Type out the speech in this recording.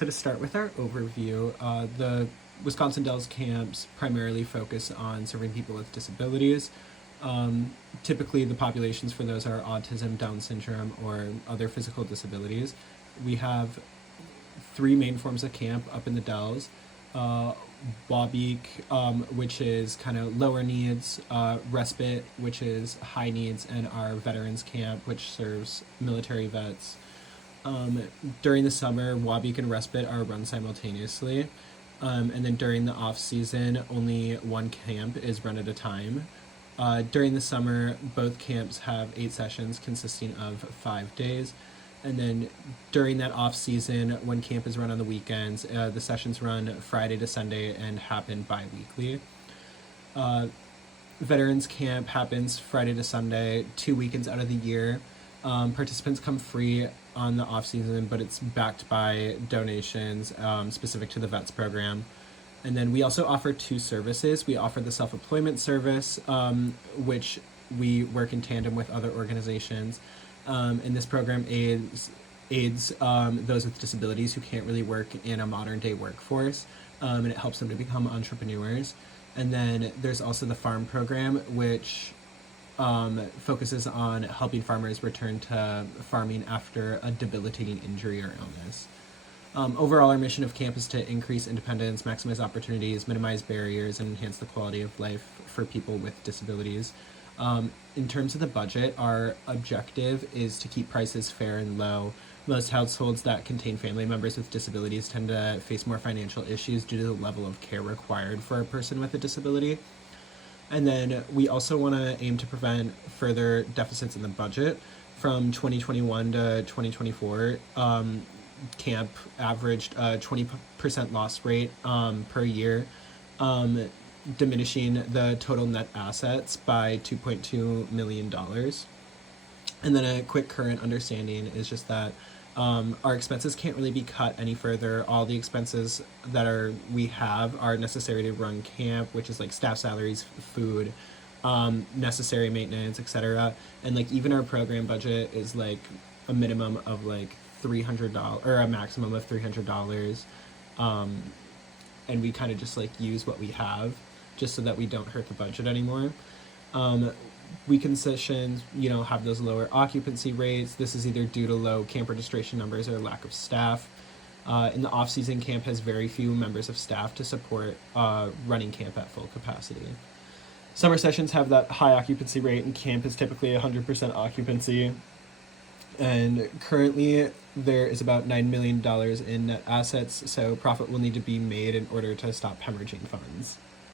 So to start with our overview, the Wisconsin Dells camps primarily focus on serving people with disabilities. Typically, the populations for those are autism, Down syndrome, or other physical disabilities. We have three main forms of camp up in the Dells. Wabeek, which is kind of lower needs, Respite, which is high needs, and our veterans camp, which serves military vets. During the summer, Wabeek and Respite are run simultaneously. And then during the off season, only one camp is run at a time. During the summer, both camps have 8 sessions consisting of 5 days. And then during that off season, when camp is run on the weekends, the sessions run Friday to Sunday and happen bi-weekly. Veterans camp happens Friday to Sunday, 2 weekends out of the year. Participants come free on the off season, but it's backed by donations specific to the VETS program. And then we also offer 2 services. We offer the self-employment service, which we work in tandem with other organizations. And this program aids those with disabilities who can't really work in a modern day workforce, and it helps them to become entrepreneurs. And then there's also the farm program, which focuses on helping farmers return to farming after a debilitating injury or illness. Overall, our mission of camp is to increase independence, maximize opportunities, minimize barriers, and enhance the quality of life for people with disabilities. In terms of the budget, our objective is to keep prices fair and low. Most households that contain family members with disabilities tend to face more financial issues due to the level of care required for a person with a disability. And then we also want to aim to prevent further deficits in the budget. From 2021 to 2024, camp averaged a 20% loss rate per year, diminishing the total net assets by $2.2 million. And then a quick current understanding is just that our expenses can't really be cut any further. All the expenses that we have are necessary to run camp, which is like staff salaries, food, necessary maintenance, etc. And like even our program budget is like a minimum of like $300 or a maximum of $300. And we kind of just like use what we have just so that we don't hurt the budget anymore. Weekend sessions, have those lower occupancy rates. This is either due to low camp registration numbers or lack of staff. In the off-season, camp has very few members of staff to support running camp at full capacity. Summer sessions have that high occupancy rate, and camp is typically 100% occupancy. And currently, there is about $9 million in net assets, so profit will need to be made in order to stop hemorrhaging funds.